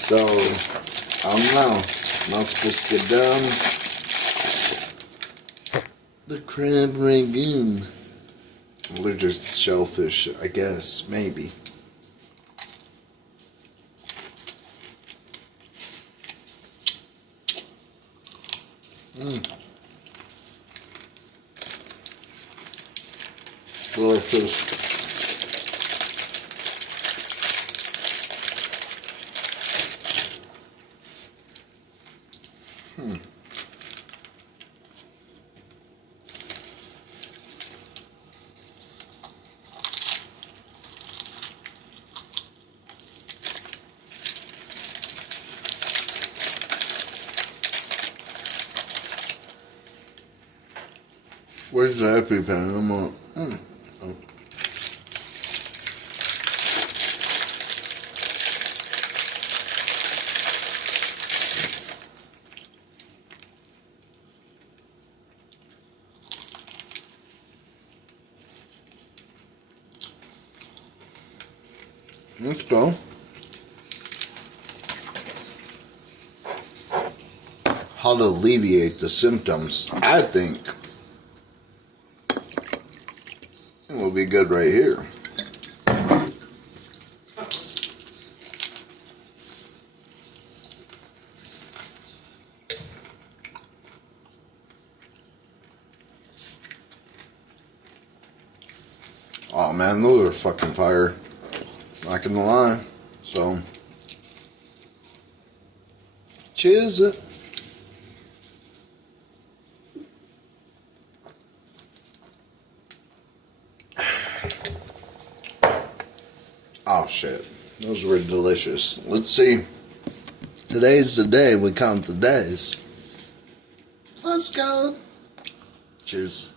So, I don't know. Not supposed to get done. The crab rangoon. Allergies to shellfish, I guess. Maybe. Delicious. Where's the EpiPen? I'm on. Oh. Let's go. How to alleviate the symptoms, I think. It will be good right here. Oh man, those are fucking fire. Not gonna lie. So, cheers it. Oh shit, those were delicious. Let's see. Today's the day we count the days. Let's go. Cheers.